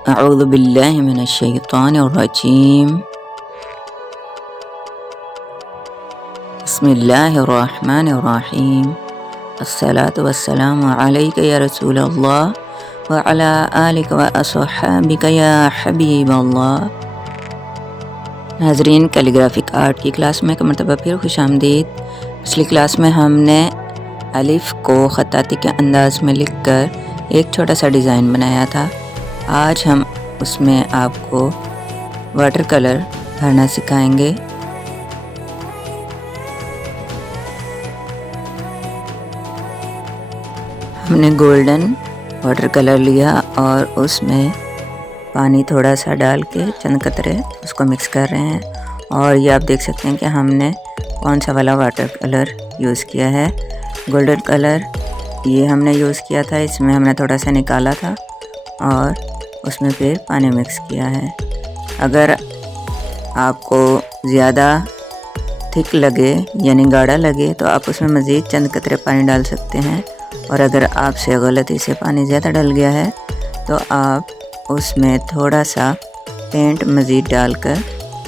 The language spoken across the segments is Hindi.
अऊज़ु बिल्लाहि मिनश शैतानिर रजीम। बिस्मिल्लाहिर रहमानिर रहीम। अस्सलातु वस्सलामु अलैका या रसूलल्लाह व अला आलिका व अस्हाबिका या हबीबल्लाह। नाज़रीन, कैलीग्राफिक आर्ट की क्लास में एक मरतबा फिर खुशामदीद। पिछली क्लास में हमने अलिफ को ख़त्ताती के अंदाज़ में लिखकर एक छोटा सा डिज़ाइन बनाया था। आज हम उसमें आपको वाटर कलर भरना सिखाएंगे। हमने गोल्डन वाटर कलर लिया और उसमें पानी थोड़ा सा डाल के चंद कतरे उसको मिक्स कर रहे हैं। और ये आप देख सकते हैं कि हमने कौन सा वाला वाटर कलर यूज़ किया है। गोल्डन कलर ये हमने यूज़ किया था, इसमें हमने थोड़ा सा निकाला था और उसमें फिर पानी मिक्स किया है। अगर आपको ज़्यादा थिक लगे यानी गाढ़ा लगे तो आप उसमें मज़ीद चंद कतरे पानी डाल सकते हैं। और अगर आपसे गलती से पानी ज़्यादा डल गया है तो आप उसमें थोड़ा सा पेंट मज़ीद डालकर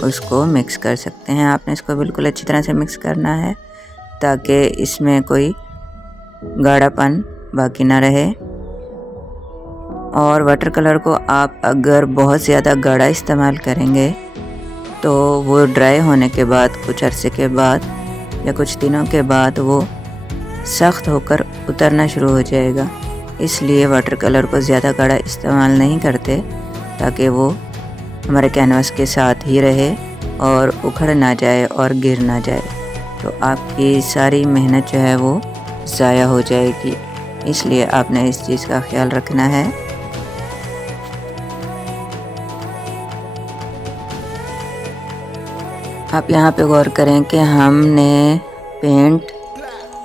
उसको मिक्स कर सकते हैं। आपने इसको बिल्कुल अच्छी तरह से मिक्स करना है ताकि इसमें कोई गाढ़ापन बाकी ना रहे। और वाटर कलर को आप अगर बहुत ज़्यादा गाढ़ा इस्तेमाल करेंगे तो वो ड्राई होने के बाद कुछ अरसे के बाद या कुछ दिनों के बाद वो सख्त होकर उतरना शुरू हो जाएगा। इसलिए वाटर कलर को ज़्यादा गाढ़ा इस्तेमाल नहीं करते ताकि वो हमारे कैनवास के साथ ही रहे और उखड़ ना जाए और गिर ना जाए, तो आपकी सारी मेहनत जो है वो ज़ाया हो जाएगी। इसलिए आपने इस चीज़ का ख्याल रखना है। आप यहाँ पे गौर करें कि हमने पेंट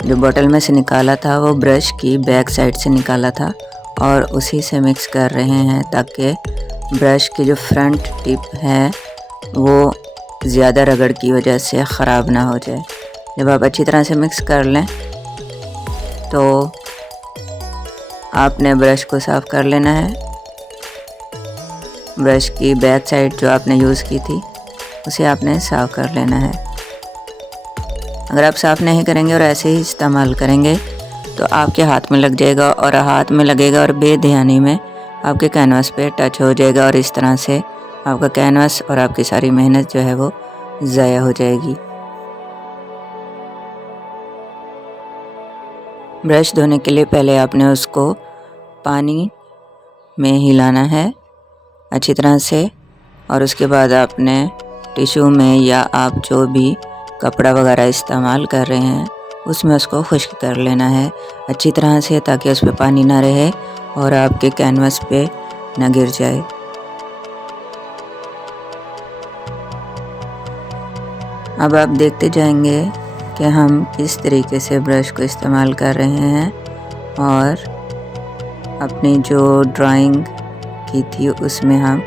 जो बोतल में से निकाला था वो ब्रश की बैक साइड से निकाला था और उसी से मिक्स कर रहे हैं ताकि ब्रश की जो फ्रंट टिप है वो ज़्यादा रगड़ की वजह से ख़राब ना हो जाए। जब आप अच्छी तरह से मिक्स कर लें तो आपने ब्रश को साफ़ कर लेना है। ब्रश की बैक साइड जो आपने यूज़ की थी उसे आपने साफ़ कर लेना है। अगर आप साफ़ नहीं करेंगे और ऐसे ही इस्तेमाल करेंगे तो आपके हाथ में लग जाएगा और हाथ में लगेगा और बेध्यानी में आपके कैनवास पे टच हो जाएगा और इस तरह से आपका कैनवास और आपकी सारी मेहनत जो है वो ज़ाया हो जाएगी। ब्रश धोने के लिए पहले आपने उसको पानी में हिलाना है अच्छी तरह से और उसके बाद आपने टिश्यू में या आप जो भी कपड़ा वगैरह इस्तेमाल कर रहे हैं उसमें उसको खुश्क कर लेना है अच्छी तरह से ताकि उस पर पानी ना रहे और आपके कैनवास पे ना गिर जाए। अब आप देखते जाएंगे कि हम किस तरीके से ब्रश को इस्तेमाल कर रहे हैं और अपनी जो ड्राइंग की थी उसमें हम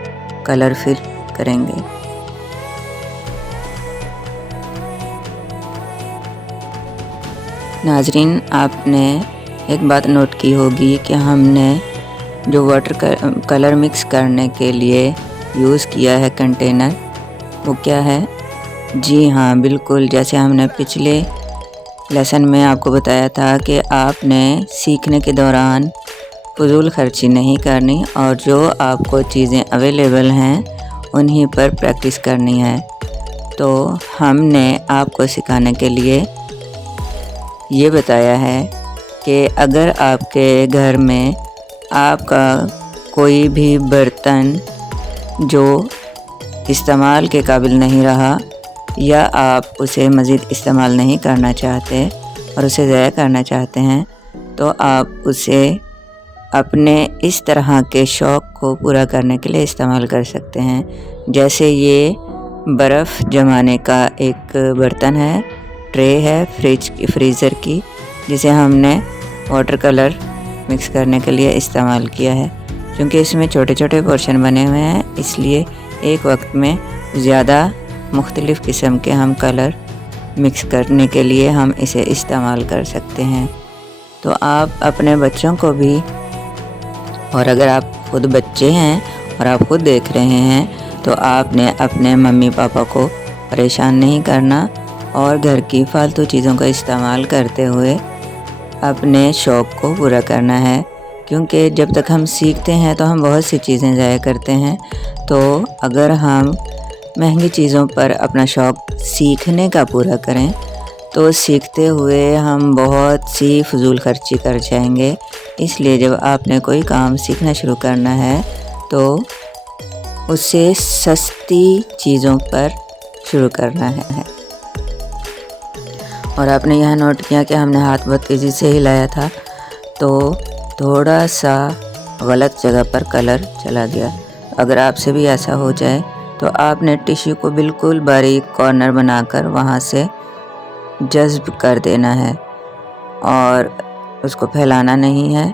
कलर फिल करेंगे। नाजरीन, आपने एक बात नोट की होगी कि हमने जो वाटर कलर मिक्स करने के लिए यूज़ किया है कंटेनर वो क्या है? जी हाँ, बिल्कुल जैसे हमने पिछले लेसन में आपको बताया था कि आपने सीखने के दौरान फजूल खर्ची नहीं करनी और जो आपको चीज़ें अवेलेबल हैं उन्हीं पर प्रैक्टिस करनी है। तो हमने आपको सिखाने के लिए ये बताया है कि अगर आपके घर में आपका कोई भी बर्तन जो इस्तेमाल के काबिल नहीं रहा या आप उसे मज़ीद इस्तेमाल नहीं करना चाहते और उसे ज़ाया करना चाहते हैं तो आप उसे अपने इस तरह के शौक़ को पूरा करने के लिए इस्तेमाल कर सकते हैं। जैसे ये बर्फ़ जमाने का एक बर्तन है, ट्रे है फ्रीज़र की, जिसे हमने वाटर कलर मिक्स करने के लिए इस्तेमाल किया है। क्योंकि इसमें छोटे छोटे पोर्शन बने हुए हैं इसलिए एक वक्त में ज़्यादा मुख्तलिफ़ किस्म के हम कलर मिक्स करने के लिए हम इसे इस्तेमाल कर सकते हैं। तो आप अपने बच्चों को भी, और अगर आप खुद बच्चे हैं और आप खुद देख रहे हैं, तो आपने अपने मम्मी पापा को परेशान नहीं करना और घर की फालतू चीज़ों का इस्तेमाल करते हुए अपने शौक़ को पूरा करना है। क्योंकि जब तक हम सीखते हैं तो हम बहुत सी चीज़ें ज़ाया करते हैं। तो अगर हम महंगी चीज़ों पर अपना शौक़ सीखने का पूरा करें तो सीखते हुए हम बहुत सी फजूल खर्ची कर जाएंगे। इसलिए जब आपने कोई काम सीखना शुरू करना है तो उसे सस्ती चीज़ों पर शुरू करना है। और आपने यह नोट किया कि हमने हाथ बहुत तेज़ी से हिलाया था तो थोड़ा सा गलत जगह पर कलर चला गया। अगर आपसे भी ऐसा हो जाए तो आपने टिश्यू को बिल्कुल बारीक कॉर्नर बनाकर वहाँ से जज्ब कर देना है और उसको फैलाना नहीं है।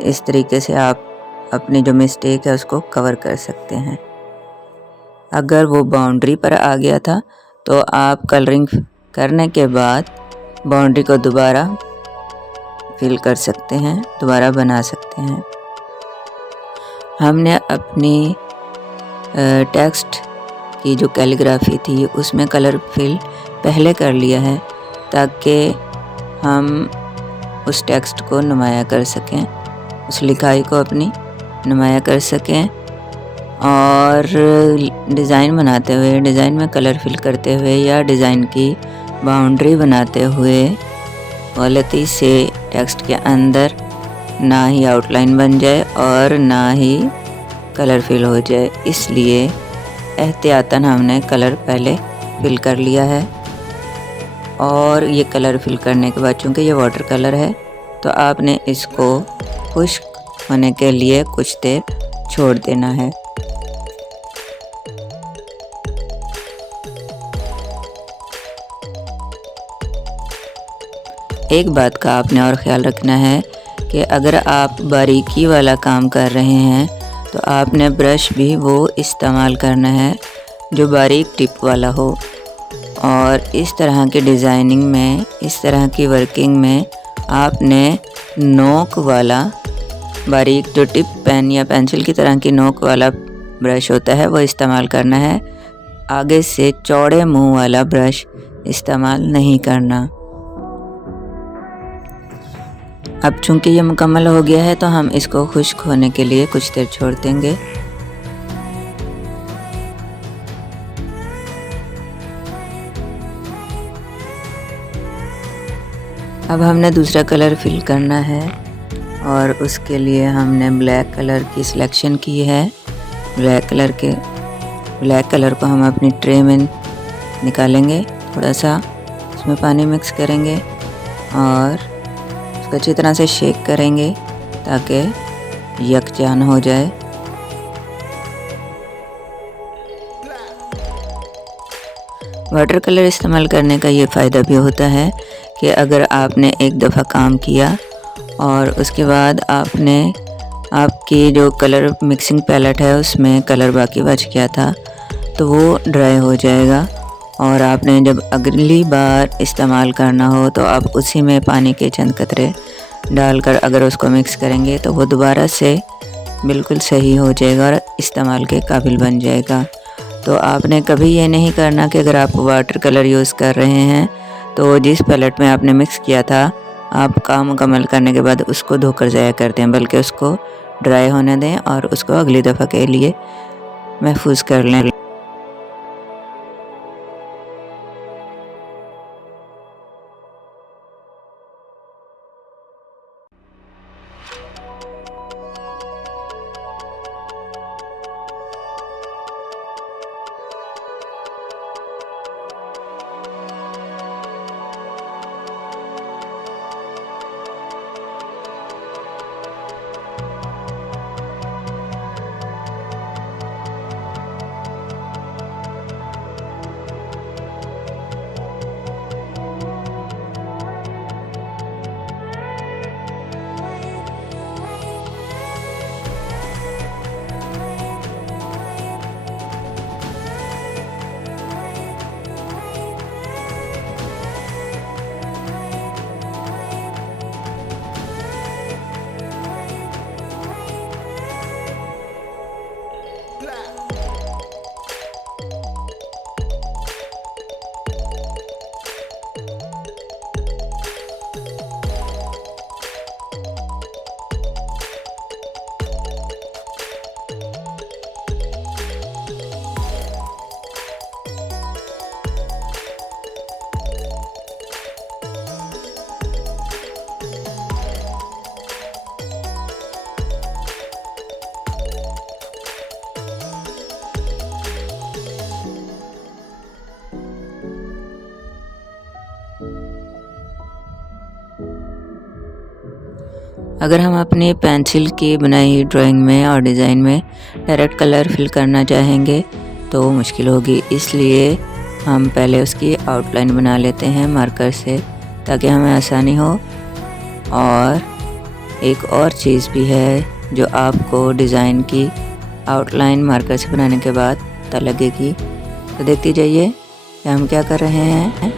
इस तरीके से आप अपनी जो मिस्टेक है उसको कवर कर सकते हैं। अगर वो बाउंड्री पर आ गया था तो आप कलरिंग करने के बाद बाउंड्री को दोबारा फिल कर सकते हैं, दोबारा बना सकते हैं। हमने अपनी टेक्स्ट की जो कैलीग्राफी थी उसमें कलर फिल पहले कर लिया है ताकि हम उस टेक्स्ट को नुमाया कर सकें, उस लिखाई को अपनी नुमाया कर सकें। और डिज़ाइन बनाते हुए, डिज़ाइन में कलर फिल करते हुए या डिज़ाइन की बाउंड्री बनाते हुए गलती से टेक्स्ट के अंदर ना ही आउटलाइन बन जाए और ना ही कलर फिल हो जाए, इसलिए एहतियातन हमने कलर पहले फिल कर लिया है। और ये कलर फिल करने के बाद चूँकि ये वाटर कलर है तो आपने इसको खुश्क होने के लिए कुछ देर छोड़ देना है। एक बात का आपने और ख़्याल रखना है कि अगर आप बारीकी वाला काम कर रहे हैं तो आपने ब्रश भी वो इस्तेमाल करना है जो बारीक टिप वाला हो। और इस तरह की डिज़ाइनिंग में, इस तरह की वर्किंग में आपने नोक वाला बारीक जो टिप पेन या पेंसिल की तरह की नोक वाला ब्रश होता है वो इस्तेमाल करना है। आगे से चौड़े मुंह वाला ब्रश इस्तेमाल नहीं करना। अब चूँकि ये मुकम्मल हो गया है तो हम इसको खुश्क होने के लिए कुछ देर छोड़ देंगे। अब हमने दूसरा कलर फिल करना है और उसके लिए हमने ब्लैक कलर की सिलेक्शन की है। ब्लैक कलर को हम अपनी ट्रे में निकालेंगे, थोड़ा सा उसमें पानी मिक्स करेंगे और उसको अच्छी तरह से शेक करेंगे ताकि यकजान हो जाए। वाटर कलर इस्तेमाल करने का ये फ़ायदा भी होता है कि अगर आपने एक दफ़ा काम किया और उसके बाद आपकी जो कलर मिक्सिंग पैलेट है उसमें कलर बाकी बच गया था तो वो ड्राई हो जाएगा और आपने जब अगली बार इस्तेमाल करना हो तो आप उसी में पानी के चंद कतरे डालकर अगर उसको मिक्स करेंगे तो वो दोबारा से बिल्कुल सही हो जाएगा और इस्तेमाल के काबिल बन जाएगा। तो आपने कभी ये नहीं करना कि अगर आप वाटर कलर यूज़ कर रहे हैं तो जिस पैलेट में आपने मिक्स किया था आप काम मुकम्मल करने के बाद उसको धोकर ज़ाया कर दें, बल्कि उसको ड्राई होने दें और उसको अगली दफ़ा के लिए महफूज कर लें। अगर हम अपनी पेंसिल की बनाई हुई ड्राइंग में और डिज़ाइन में डायरेक्ट कलर फिल करना चाहेंगे तो मुश्किल होगी, इसलिए हम पहले उसकी आउटलाइन बना लेते हैं मार्कर से ताकि हमें आसानी हो। और एक और चीज़ भी है जो आपको डिज़ाइन की आउटलाइन मार्कर से बनाने के बाद पता लगेगी, तो देखते जाइए कि हम क्या कर रहे हैं।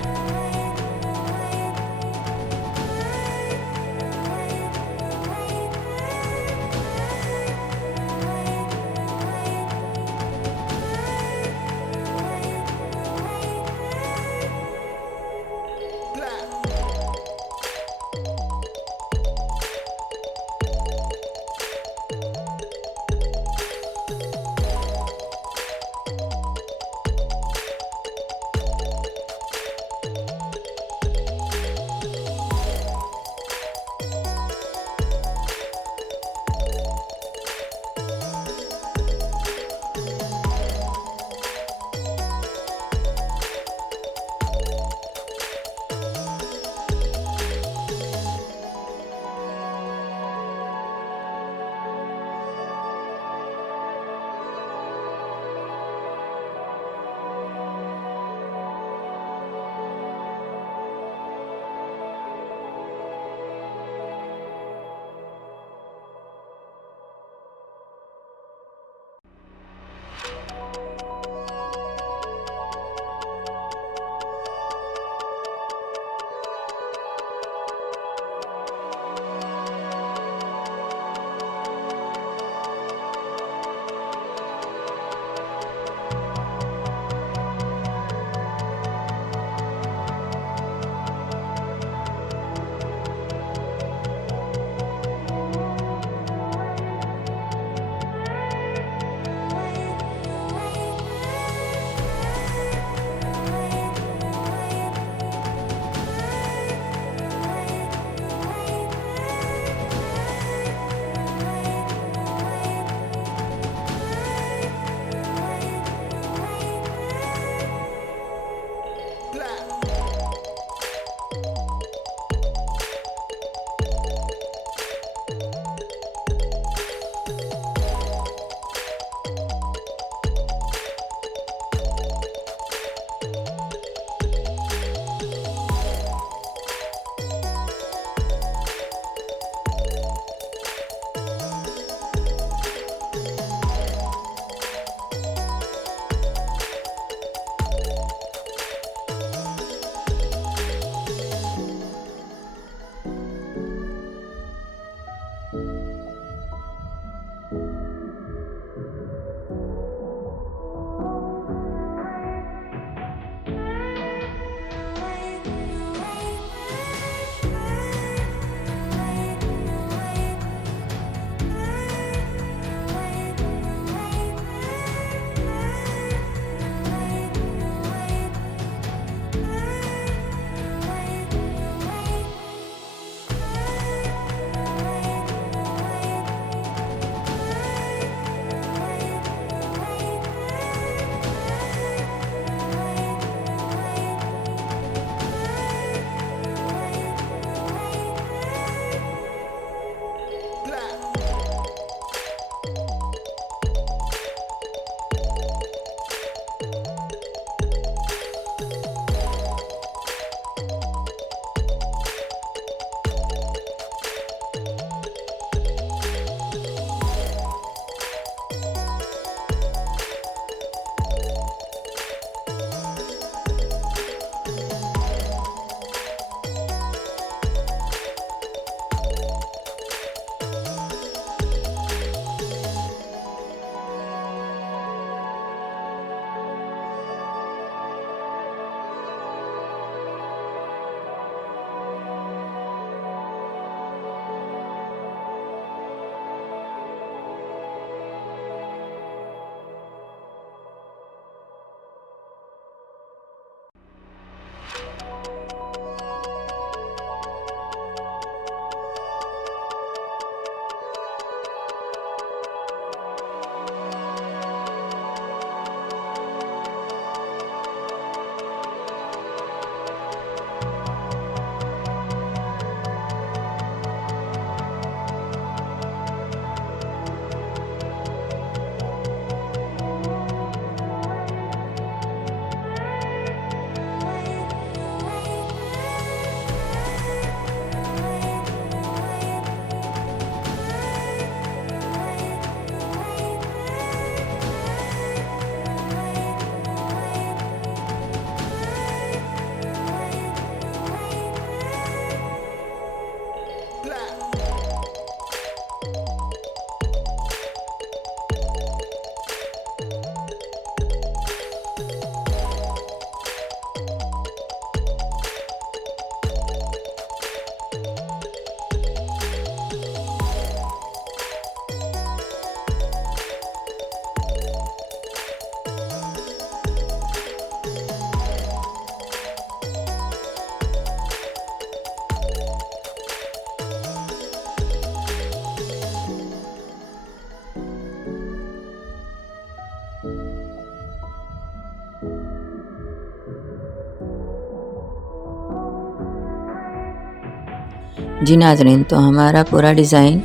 जी नाज़रीन, तो हमारा पूरा डिज़ाइन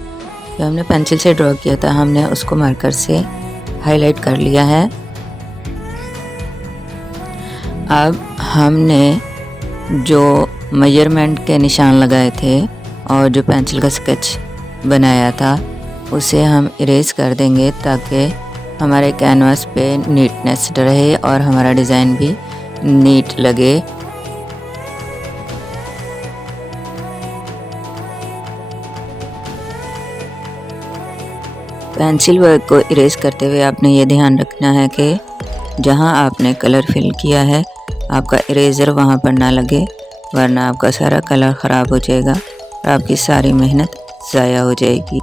जो हमने पेंसिल से ड्रॉ किया था, हमने उसको मार्कर से हाईलाइट कर लिया है। अब हमने जो मेजरमेंट के निशान लगाए थे और जो पेंसिल का स्केच बनाया था, उसे हम इरेज कर देंगे ताकि हमारे कैनवास पे नीटनेस रहे और हमारा डिज़ाइन भी नीट लगे। पेंसिल वर्क को इरेज करते हुए आपने ये ध्यान रखना है कि जहाँ आपने कलर फिल किया है आपका इरेज़र वहाँ पर ना लगे, वरना आपका सारा कलर ख़राब हो जाएगा और आपकी सारी मेहनत ज़ाया हो जाएगी।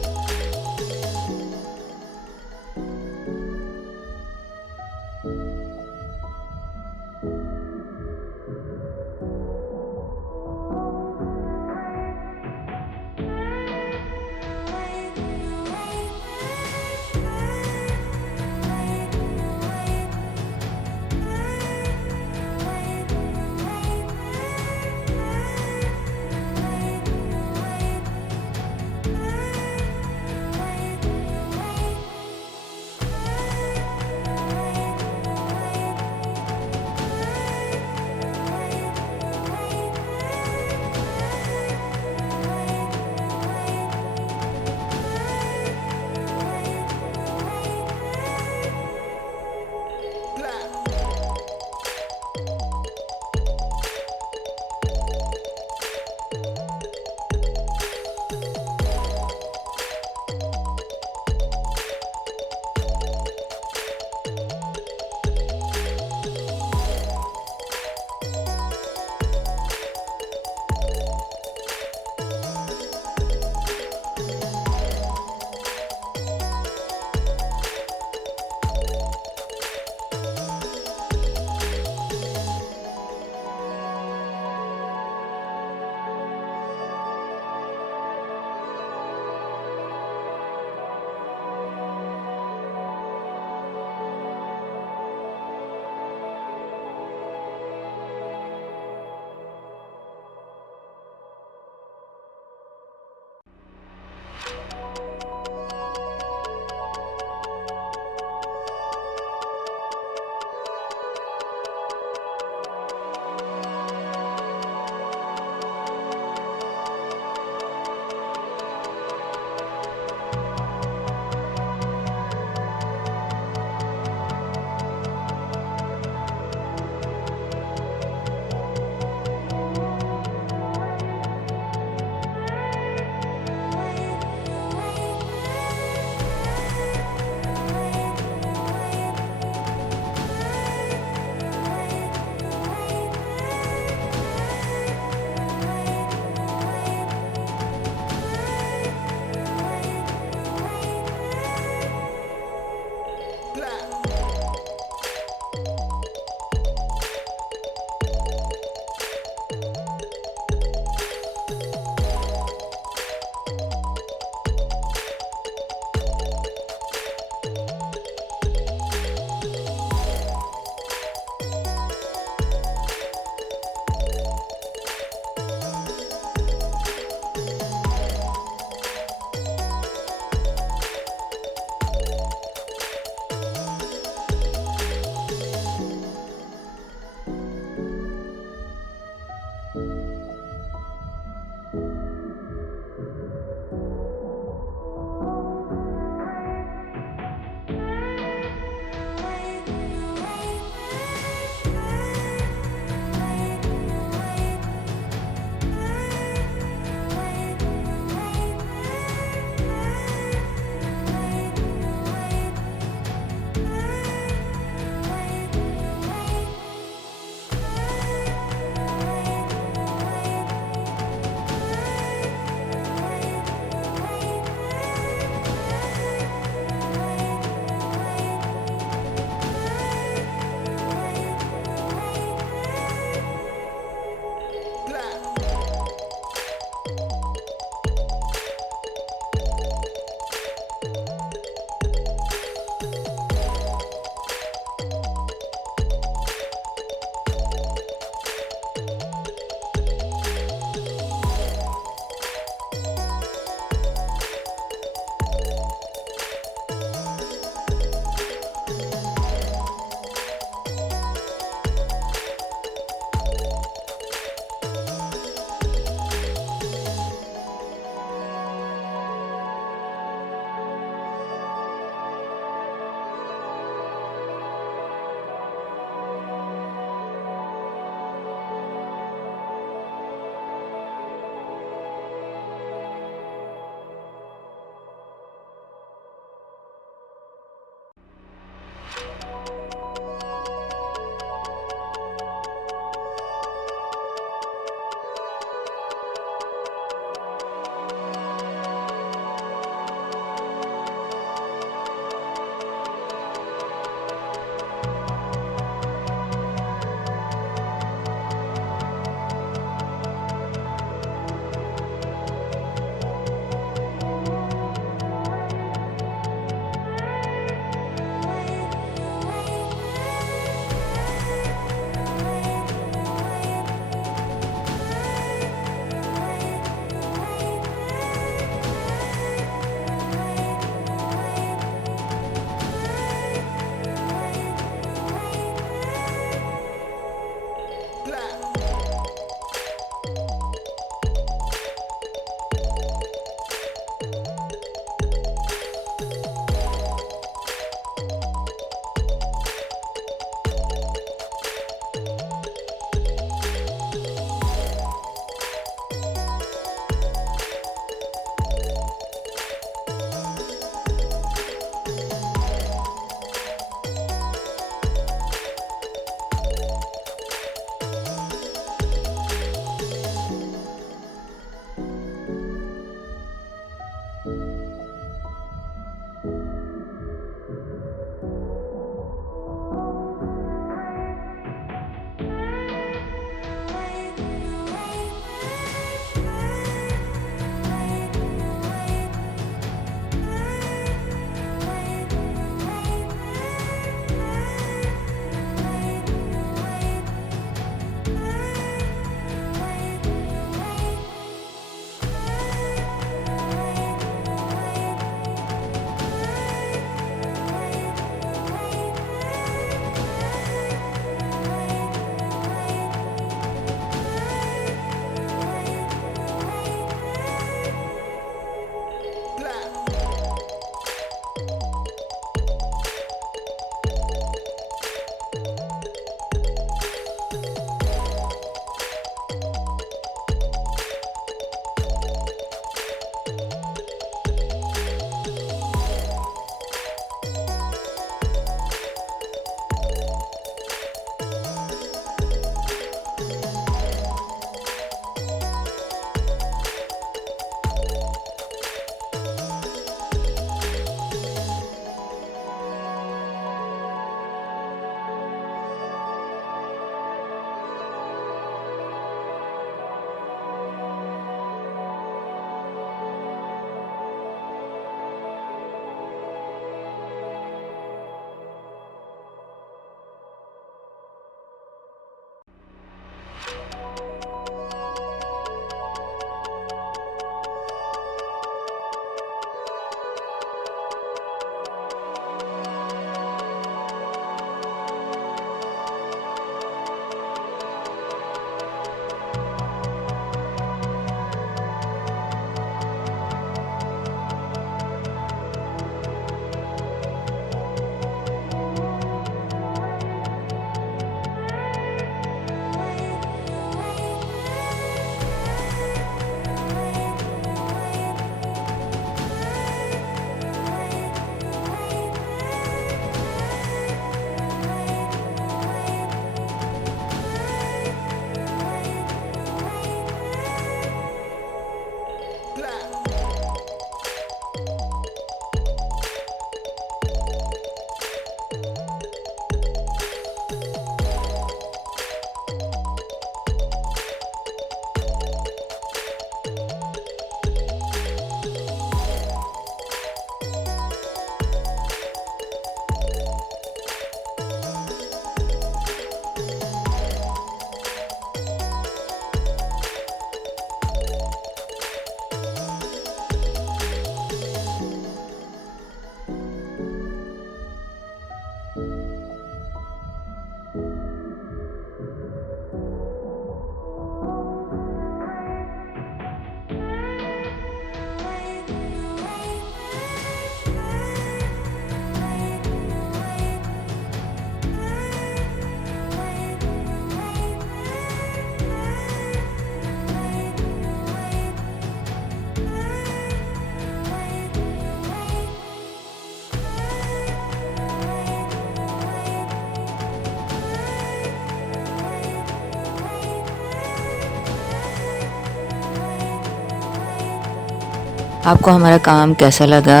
आपको हमारा काम कैसा लगा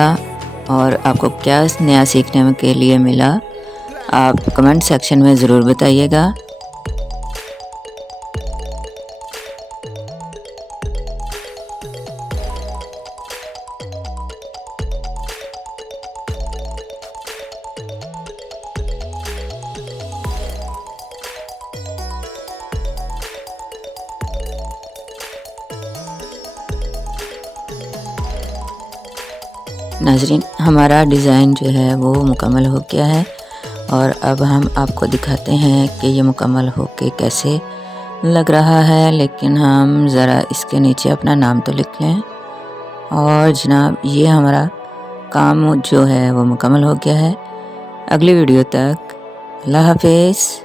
और आपको क्या नया सीखने के लिए मिला, आप कमेंट सेक्शन में ज़रूर बताइएगा। नाज़रीन, हमारा डिज़ाइन जो है वो मुकम्मल हो गया है और अब हम आपको दिखाते हैं कि ये मुकम्मल होके कैसे लग रहा है। लेकिन हम ज़रा इसके नीचे अपना नाम तो लिख लें। और जनाब, ये हमारा काम जो है वो मुकम्मल हो गया है। अगली वीडियो तक अल्लाह हाफिज़।